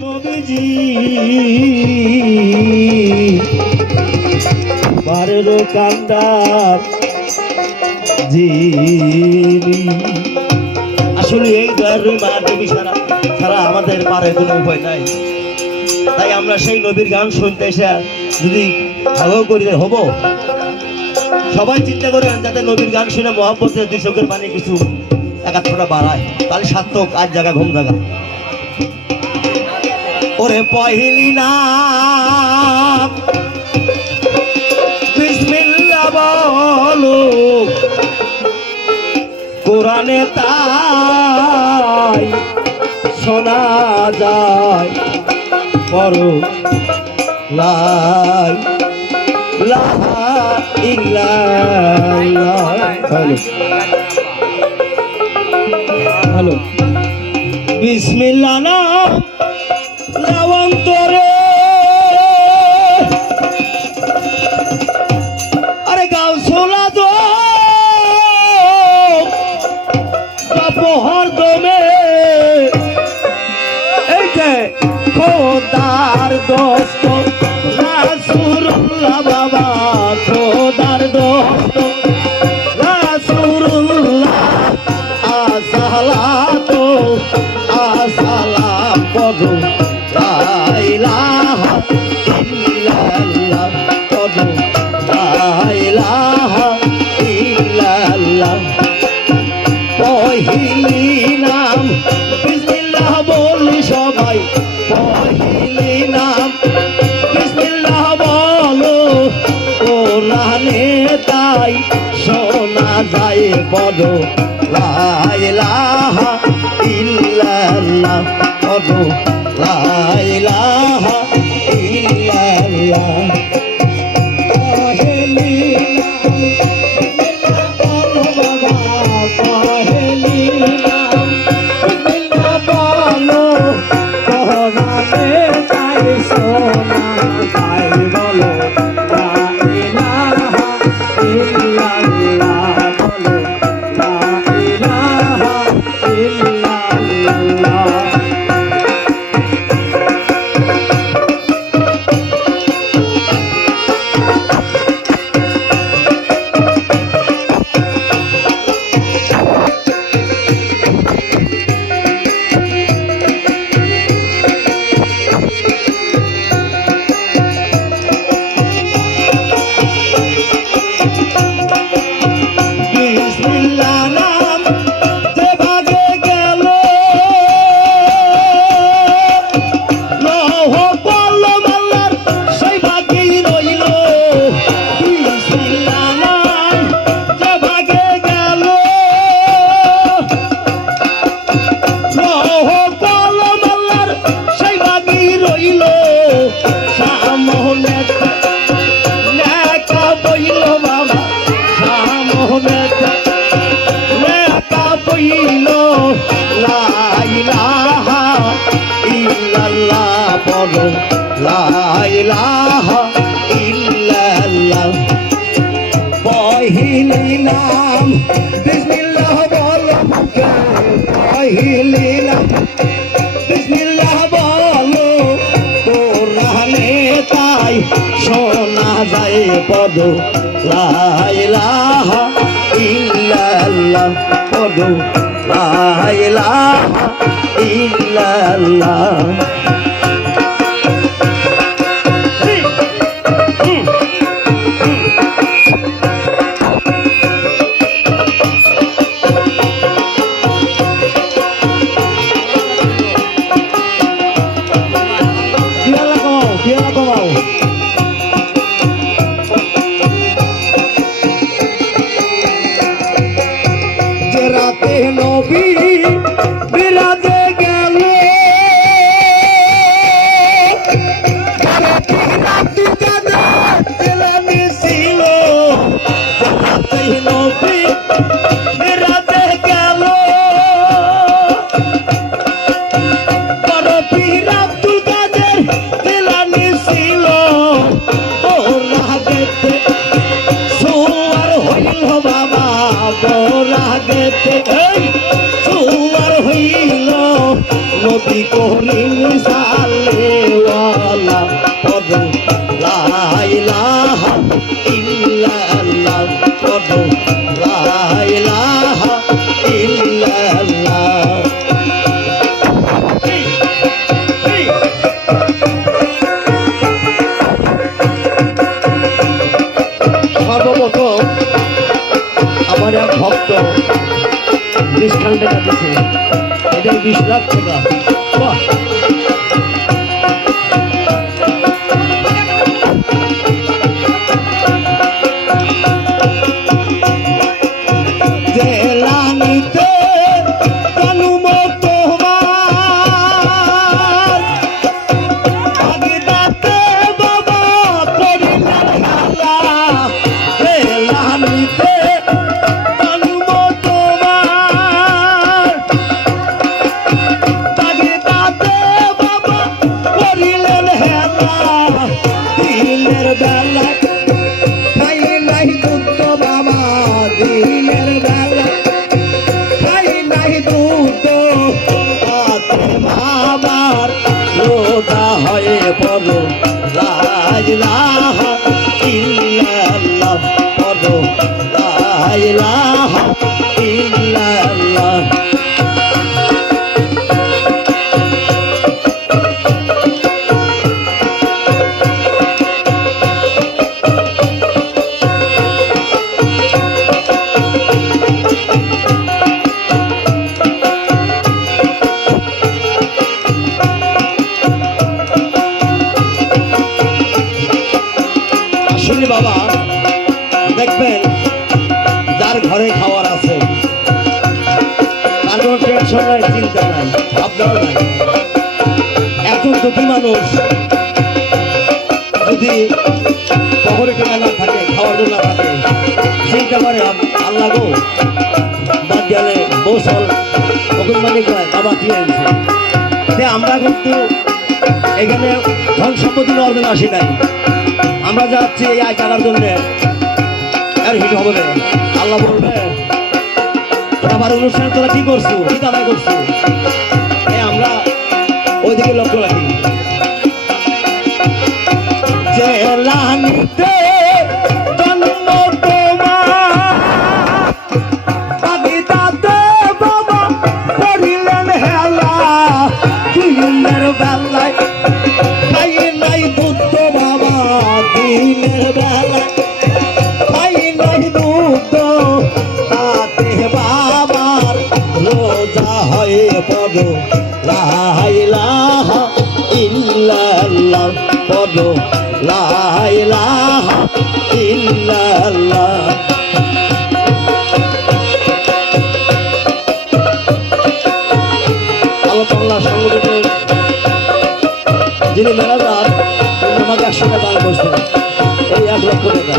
নবীজি পারেরও কান্দার যিনি। আসলে এই দয়ার মায়ের নবী ছাড়া আমাদের পারের কোনো উপায় নাই। তাই আমরা সেই নবীর গান শুনতে এসে যদি ভালো করি হবো, সবাই চিন্তা করেন যাতে নবীর গান শুনে মহাব্বতের দুই চোখের পানি কিছু একাত্তরটা বাড়ায়, তাহলে সার্থক আজ জায়গা ঘুম জায়গা। ওরে পহিলি নাম বিসমিল্লাহ বলো, কোরআনে তাই শোনা যায়, পড়ো লা ইলাহা ইল্লাল্লাহ। হ্যালো, বিসমিল্লাহ নাম অন্তরে, আরে গাও সোলা দো বাপহর দমে, এই যে খোদার দোস্ত রাসূলুল্লাহ বাবা, খোদার দোস্ত রাসূলুল্লাহ, আসসালাতু আসসালাম পড়ো লা ইলাহা ইল্লাল্লাহ, পড়ো লা ইলাহা ইল্লাল্লাহ। পহিলি নাম বিসমিল্লাহ বলি সবাই, পহিলি নাম বিসমিল্লাহ বলো, কোরআনে তাই শোনা যায়, পড়ো লা ইলাহা ইল্লাল্লাহ, পড়ো লা ইলাহা ইল্লাল্লাহ। পহিলি নাম বিসমিল্লাহ বলো বাবা, পহিলি নাম বিসমিল্লাহ বলো, কোরআনে তাই শোনা যায়, বলো লা ইলাহা ইল্লাল্লাহ, বলো লা ইলাহা ইল্লাল্লাহ। বিসমিল্লাহ নাম যে ভাগে গেল, লৌহ কলম আল্লাহর সেই ভাগেই রইল। বিসমিল্লাহ নাম যে ভাগে গেল, লৌহ কলম আল্লাহর সেই ভাগেই রইল। সামনে নেকা বইল বাবা, সামনে নেকা বইল, লা ইলাহা ইল্লাল্লাহ, বলো লা ইলাহা ইল্লাল্লাহ। পহিলি নাম বিসমিল্লাহ বলো, পহিলি নাম বিসমিল্লাহ বলো, কোরআনে তাই শোনা যায়, পড়ো লা ইলাহা ইল্লাল্লাহ, পড়ো লা ইলাহা ইল্লাল্লাহ। Piala kau. Jerate Nabi birade gelo, দান টাকা দিচ্ছে, এটাই 20 লাখ টাকা। বাহ, জেলানিতে জন্ম তোমার, বাগদাতে বাবা করিলেন খেলা। জেলানিতে জন্ম তোমার, বাগদাতে বাবা করিলেন খেলা। দিনের বেলায় খাই নাই দুধ বাবা, দিনের বেলায় খাই নাই দুধ। হাতে বাবার রোজা হয়ে পড়ো লা ইলাহা ইল্লাল্লাহ, পড়ো লা ইলাহা ইল্লাল্লাহ। আসলে বাবা দেখবেন, যার ঘরে খাওয়ার আছে তার কোনো টেনশন নাই, চিন্তা নাই, ভাবনাও নাই। একজন দুঃখী মানুষ যদি পকেটে টাকা না থাকে, খাওয়ার জন্য না থাকে, চিন্তা করে আল্লাহ গো বাদ গেলে বৌসল তখন মানে কয় বাবা কি আনছে। আমরা কিন্তু এখানে ধন সম্পত্তি নেওয়ার জন্য আসি নাই, আমরা যাচ্ছি এই আয় টাকার জন্য। আর হিট হবে না, আল্লাহ বলবে আমার অনুষ্ঠানে তোরা কি করছো, কি দাবাই করছো। আমরা ওইদিকে লক্ষ্য রাখি। জেলানিতে জন্ম তোমার, বাগদাতে বাবা করিলেন হেলা। দিনের বেলায় খাই নাই দুধ বাবা, দিনের বেলায় খাই নাই দুধ। তাতে বাবার রোজা হয়ে পড়ো লা ইলাহা ইল্লাল্লাহ, পড়ো লা ইলাহা ইল্লাল্লাহ। আল্লাহ তাআলা সংগঠনের যিনি ম্যানেজার, আমাকে 100 টাকা দান করছেন, এই 1 লক্ষ টাকা।